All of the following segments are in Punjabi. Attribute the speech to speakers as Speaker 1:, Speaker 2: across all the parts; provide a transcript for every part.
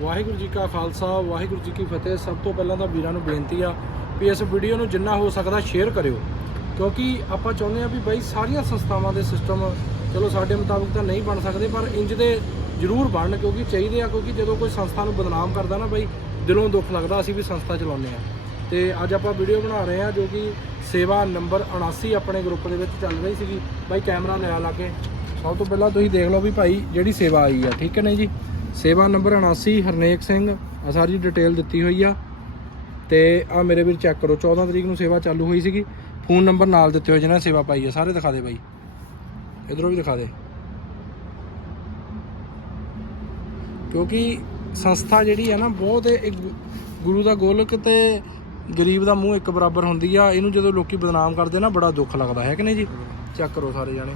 Speaker 1: ਵਾਹਿਗੁਰੂ ਜੀ ਕਾ ਖਾਲਸਾ, ਵਾਹਿਗੁਰੂ ਜੀ ਕੀ ਫਤਿਹ। ਸਭ ਤੋਂ ਪਹਿਲਾਂ ਤਾਂ ਵੀਰਾਂ ਨੂੰ ਬੇਨਤੀ ਆ ਵੀ ਇਸ ਵੀਡੀਓ ਨੂੰ ਜਿੰਨਾ ਹੋ ਸਕਦਾ ਸ਼ੇਅਰ ਕਰਿਓ। ਕਿਉਂਕਿ ਆਪਾਂ ਚਾਹੁੰਦੇ ਆ ਵੀ ਬਾਈ ਸਾਰੀਆਂ ਸੰਸਥਾਵਾਂ ਦੇ ਸਿਸਟਮ ਚਲੋ ਸਾਡੇ ਮੁਤਾਬਕ ਤਾਂ ਨਹੀਂ ਬਣ ਸਕਦੇ, ਪਰ ਇੰਜ ਦੇ ਜ਼ਰੂਰ ਬਣਨ ਕਿਉਂਕਿ ਚਾਹੀਦੇ ਆ, ਕਿਉਂਕਿ ਜਦੋਂ ਕੋਈ ਸੰਸਥਾ ਨੂੰ ਬਦਨਾਮ ਕਰਦਾ ਨਾ ਬਾਈ ਦਿਲੋਂ ਦੁੱਖ ਲੱਗਦਾ, ਅਸੀਂ ਵੀ ਸੰਸਥਾ ਚਲਾਉਂਦੇ ਆ। ਤੇ ਅੱਜ ਆਪਾਂ ਵੀਡੀਓ ਬਣਾ ਰਹੇ ਆ ਜੋ ਕਿ ਸੇਵਾ ਨੰਬਰ 79 ਆਪਣੇ ਗਰੁੱਪ ਦੇ ਵਿੱਚ ਚੱਲ ਰਹੀ ਸੀਗੀ। ਬਾਈ ਕੈਮਰਾ ਲਿਆ ਲਾ ਕੇ। ਸਭ ਤੋਂ ਪਹਿਲਾਂ ਤੁਸੀਂ ਦੇਖ ਲਓ ਵੀ ਭਾਈ ਜਿਹੜੀ ਸੇਵਾ ਆਈ ਆ, ਠੀਕ ਹੈ ਨਹੀਂ ਜੀ? ਸੇਵਾ ਨੰਬਰ 79 ਹਰਨੇਕ ਸਿੰਘ ਆ ਸਾਰੀ ਡਿਟੇਲ ਦਿੱਤੀ ਹੋਈ ਆ। ਤੇ ਆ ਮੇਰੇ ਵੀਰ ਚੈੱਕ ਕਰੋ 14 ਤਰੀਕ ਨੂੰ ਸੇਵਾ ਚਾਲੂ ਹੋਈ ਸੀਗੀ। ਫੋਨ ਨੰਬਰ ਨਾਲ ਦਿੱਤੇ ਹੋਏ ਜਿਹਨਾਂ ਸੇਵਾ ਪਾਈ ਆ ਸਾਰੇ ਦਿਖਾ ਦੇ ਬਾਈ। ਇਧਰੋਂ ਵੀ ਦਿਖਾ ਦੇ। ਕਿਉਂਕਿ ਸੰਸਥਾ ਜਿਹੜੀ ਆ ਨਾ ਬਹੁਤ ਇੱਕ ਗੁਰੂ ਦਾ ਗੋਲਕ ਤੇ ਗਰੀਬ ਦਾ ਮੂੰਹ ਇੱਕ ਬਰਾਬਰ ਹੁੰਦੀ ਆ। ਇਹਨੂੰ ਜਦੋਂ ਲੋਕੀ ਬਦਨਾਮ ਕਰਦੇ ਨਾ ਬੜਾ ਦੁੱਖ ਲੱਗਦਾ ਹੈ ਕਿ ਨਹੀਂ ਜੀ? ਚੈੱਕ ਕਰੋ ਸਾਰੇ ਜਾਣੇ।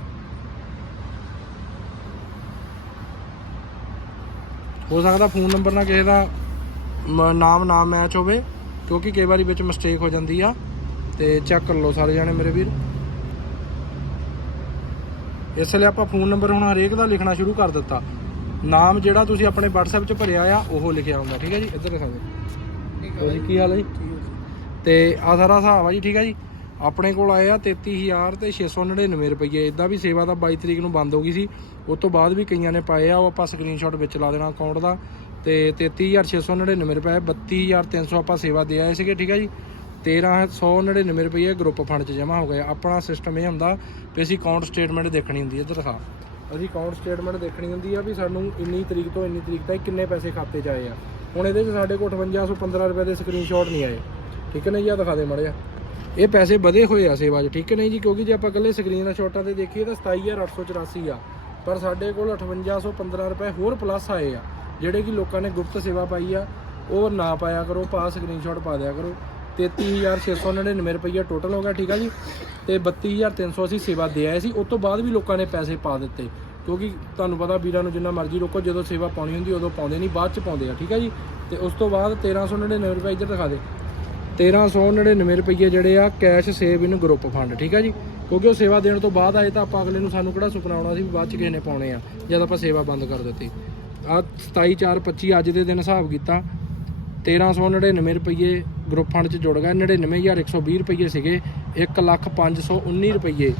Speaker 1: ਹੋ ਸਕਦਾ ਫੋਨ ਨੰਬਰ ਨਾਲ ਕਿਸੇ ਦਾ ਨਾਮ ਨਾ ਮੈਚ ਹੋਵੇ ਕਿਉਂਕਿ ਕਈ ਵਾਰੀ ਵਿੱਚ ਮਿਸਟੇਕ ਹੋ ਜਾਂਦੀ ਆ। ਤੇ ਚੈੱਕ ਕਰ ਲਓ ਸਾਰੇ ਜਾਣੇ ਮੇਰੇ ਵੀਰ। ਇਸ ਲਈ ਆਪਾਂ ਫੋਨ ਨੰਬਰ ਹੁਣ ਹਰੇਕ ਦਾ ਲਿਖਣਾ ਸ਼ੁਰੂ ਕਰ ਦਿੱਤਾ। ਨਾਮ ਜਿਹੜਾ ਤੁਸੀਂ ਆਪਣੇ WhatsApp 'ਚ ਭਰਿਆ ਆ ਉਹ ਲਿਖਿਆ ਹੁੰਦਾ ਠੀਕ ਹੈ ਜੀ? ਇੱਧਰ ਦਿਖਾ ਦਿਓ। ਜੀ ਕੀ ਹਾਲ ਹੈ ਜੀ? ਤੇ ਆ ਸਾਰਾ ਹਿਸਾਬ ਆ ਜੀ ਠੀਕ ਹੈ ਜੀ? ਆਪਣੇ ਕੋਲ ਆਏ ਆ 33000 ਤੇ 699 ਰੁਪਏ ਇਦਾਂ ਵੀ ਸੇਵਾ ਤਾਂ 22 ਤਰੀਕ ਨੂੰ ਬੰਦ ਹੋ ਗਈ ਸੀ। ਉਸ ਤੋਂ ਬਾਅਦ ਵੀ ਕਈਆਂ ਨੇ ਪਾਏ ਆ, ਉਹ ਆਪਾਂ ਸਕਰੀਨਸ਼ਾਟ ਵਿੱਚ ਲਾ ਦੇਣਾ ਅਕਾਊਂਟ ਦਾ। ਤੇ 33699 ਰੁਪਏ 32300 ਆਪਾਂ ਸੇਵਾ ਦੇ ਆਏ ਸੀਗੇ, ਠੀਕ ਹੈ ਜੀ? 1399 ਰੁਪਏ ਗਰੁੱਪ ਫੰਡ 'ਚ ਜਮ੍ਹਾਂ ਹੋ ਗਏ। ਆਪਣਾ ਸਿਸਟਮ ਇਹ ਹੁੰਦਾ ਵੀ ਅਸੀਂ ਅਕਾਊਂਟ ਸਟੇਟਮੈਂਟ ਦੇਖਣੀ ਹੁੰਦੀ ਹੈ ਇੱਧਰ ਦਿਖਾ। ਅਸੀਂ ਅਕਾਊਂਟ ਸਟੇਟਮੈਂਟ ਦੇਖਣੀ ਹੁੰਦੀ ਆ ਵੀ ਸਾਨੂੰ ਇੰਨੀ ਤਰੀਕ ਤੋਂ ਇੰਨੀ ਤਰੀਕ ਤੱਕ ਕਿੰਨੇ ਪੈਸੇ ਖਾਤੇ 'ਚ ਆਏ ਆ। ਹੁਣ ਇਹਦੇ 'ਚ ਸਾਡੇ ਕੋਲ 5815 ਰੁਪਏ ਦੇ ਸਕਰੀਨਸ਼ਾਟ ਨਹੀਂ ਆਏ। ਠੀਕ ਹੈ ਨਾ ਜੀ? ਆ ਦਿਖਾ ਦੇ ਮੜਿਆ ਇਹ ਪੈਸੇ ਵਧੇ ਹੋਏ ਆ ਸੇਵਾ 'ਚ, ਠੀਕ ਹੈ ਨਹੀਂ ਜੀ? ਕਿਉਂਕਿ ਜੇ ਆਪਾਂ ਇਕੱਲੇ ਸਕਰੀਨ ਸ਼ਾਟਾਂ ਤੇ ਦੇਖੀਏ ਤਾਂ 27884 ਆ। ਪਰ ਸਾਡੇ ਕੋਲ 5815 ਰੁਪਏ ਹੋਰ ਪਲੱਸ ਆਏ ਆ, ਜਿਹੜੇ ਕਿ ਲੋਕਾਂ ਨੇ ਗੁਪਤ ਸੇਵਾ ਪਾਈ ਆ। ਉਹ ਨਾ ਪਾਇਆ ਕਰੋ, ਪਾ ਸਕਰੀਨਸ਼ਾਟ ਪਾ ਦਿਆ ਕਰੋ। 33699 ਰੁਪਈਆ ਟੋਟਲ ਹੋ ਗਿਆ, ਠੀਕ ਆ ਜੀ? ਤੇ 32300 ਅਸੀਂ ਸੇਵਾ ਦੇ ਆਏ ਸੀ। ਉਸ ਤੋਂ ਬਾਅਦ ਵੀ ਲੋਕਾਂ ਨੇ ਪੈਸੇ ਪਾ ਦਿੱਤੇ। ਕਿਉਂਕਿ ਤੁਹਾਨੂੰ ਪਤਾ ਵੀਰਾਂ ਨੂੰ ਜਿੰਨਾ ਮਰਜ਼ੀ ਰੋਕੋ, ਜਦੋਂ ਸੇਵਾ ਪਾਉਣੀ ਹੁੰਦੀ ਉਦੋਂ ਪਾਉਂਦੇ ਨਹੀਂ, ਬਾਅਦ ਚ ਪਾਉਂਦੇ ਆ, ਠੀਕ ਆ ਜੀ? ਤੇ ਉਸ ਤੋਂ ਬਾਅਦ 1399 ਰੁਪਏ ਇੱਧਰ ਦਿਖਾ ਦੇ। 1399 ਰੁਪਏ ਜਿਹੜੇ ਆ cash save in group fund ਠੀਕ ਆ ਜੀ? ਕਿਉਂਕਿ ਉਹ ਸੇਵਾ ਦੇਣ ਤੋਂ ਬਾਅਦ ਆਏ ਤਾਂ ਆਪਾਂ ਅਗਲੇ ਨੂੰ ਸਾਨੂੰ ਕਿਹੜਾ ਸੁਪਨਾ ਆਉਣਾ ਸੀ ਵੀ ਬਾਅਦ ਚ ਕਿਸੇ ਨੇ ਪਾਉਣੇ ਆ ਜਦ ਆਪਾਂ ਸੇਵਾ ਬੰਦ ਕਰ ਦਿੱਤੀ। ਆ 27425 ਅੱਜ ਦੇ ਦਿਨ ਹਿਸਾਬ ਕੀਤਾ 1399 ਰੁਪਏ ਗਰੁੱਪ ਫੰਡ ਚ ਜੁੜ ਗਏ 99120 ਰੁਪਏ ਸੀਗੇ 1,519 ਰੁਪਏ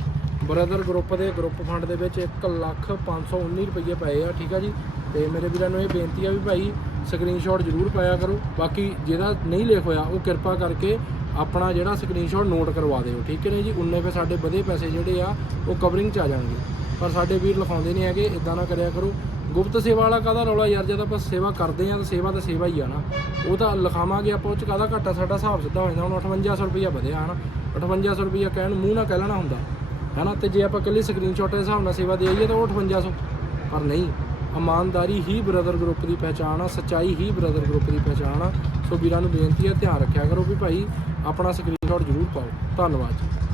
Speaker 1: ਬ੍ਰਦਰ ਗਰੁੱਪ ਦੇ ਗਰੁੱਪ ਫੰਡ ਦੇ ਵਿੱਚ 1,519 ਰੁਪਏ ਪਏ ਆ ਠੀਕ ਆ ਜੀ? ਤੇ ਮੇਰੇ ਵੀਰਾਂ ਨੂੰ ਇਹ ਬੇਨਤੀ ਆ ਵੀ ਭਾਈ ਸਕਰੀਨਸ਼ਾਟ ਜ਼ਰੂਰ ਪਾਇਆ ਕਰੋ। ਬਾਕੀ ਜਿਹਦਾ ਨਹੀਂ ਲਿਖ ਹੋਇਆ, ਉਹ ਕਿਰਪਾ ਕਰਕੇ ਆਪਣਾ ਜਿਹੜਾ ਸਕਰੀਨਸ਼ਾਟ ਨੋਟ ਕਰਵਾ ਦਿਓ, ਠੀਕ ਹੈ ਨੇ ਜੀ? ਉਨੇ ਫੇ ਸਾਡੇ ਵਧੇ ਪੈਸੇ ਜਿਹੜੇ ਆ, ਉਹ ਕਵਰਿੰਗ ਚ ਆ ਜਾਣਗੇ। ਪਰ ਸਾਡੇ ਵੀਰ ਲਿਖਾਉਂਦੇ ਨਹੀਂ ਹੈਗੇ ਇਦਾਂ ਨਾ ਕਰਿਆ ਕਰੋ। ਗੁਪਤ ਸੇਵਾ ਵਾਲਾ ਕਾਹਦਾ ਰੌਲਾ ਯਾਰ, ਜਦ ਆਪਾਂ ਸੇਵਾ ਕਰਦੇ ਆ ਤਾਂ ਸੇਵਾ ਤਾਂ ਸੇਵਾ ਹੀ ਆ ਨਾ। ਉਹ ਤਾਂ ਲਿਖਾਵਾਂਗੇ ਆਪਾਂ, ਉਹ ਚ ਕਾਹਦਾ ਘਾਟਾ ਸਾਡਾ ਹਿਸਾਬ ਸਿੱਧਾ ਹੋ ਜਾਂਦਾ। ਹੁਣ 5800 ਰੁਪਇਆ ਵਧਿਆ, ਹਨਾ? 5800 ਰੁਪਇਆ ਕਹਿਣ ਮੂੰਹ ਨਾਲ ਕਹਿ ਲੈਣਾ ਹੁੰਦਾ, ਹਨਾ? ਤੇ ਜੇ ਆਪਾਂ ਇਕੱਲੀ ਸਕਰੀਨਸ਼ਾਟ ਦੇ ਹਿਸਾਬ ਨਾਲ ਸੇਵਾ ਦੇ ਆਈਏ ਤਾਂ ਉਹ 5800 ਪਰ ਨਹੀਂ। ਇਮਾਨਦਾਰੀ ਹੀ ਬ੍ਰਦਰ ਗਰੁੱਪ ਦੀ ਪਹਿਚਾਣ ਆ, ਸੱਚਾਈ ਹੀ ਬ੍ਰਦਰ ਗਰੁੱਪ ਦੀ ਪਹਿਚਾਣ ਆ। ਸੋ ਵੀਰਾਂ ਨੂੰ ਬੇਨਤੀ ਹੈ, ਧਿਆਨ ਰੱਖਿਆ ਕਰੋ ਵੀ ਭਾਈ ਆਪਣਾ ਸਕਰੀਨਸ਼ਾਟ ਜ਼ਰੂਰ ਪਾਓ। ਧੰਨਵਾਦ ਜੀ।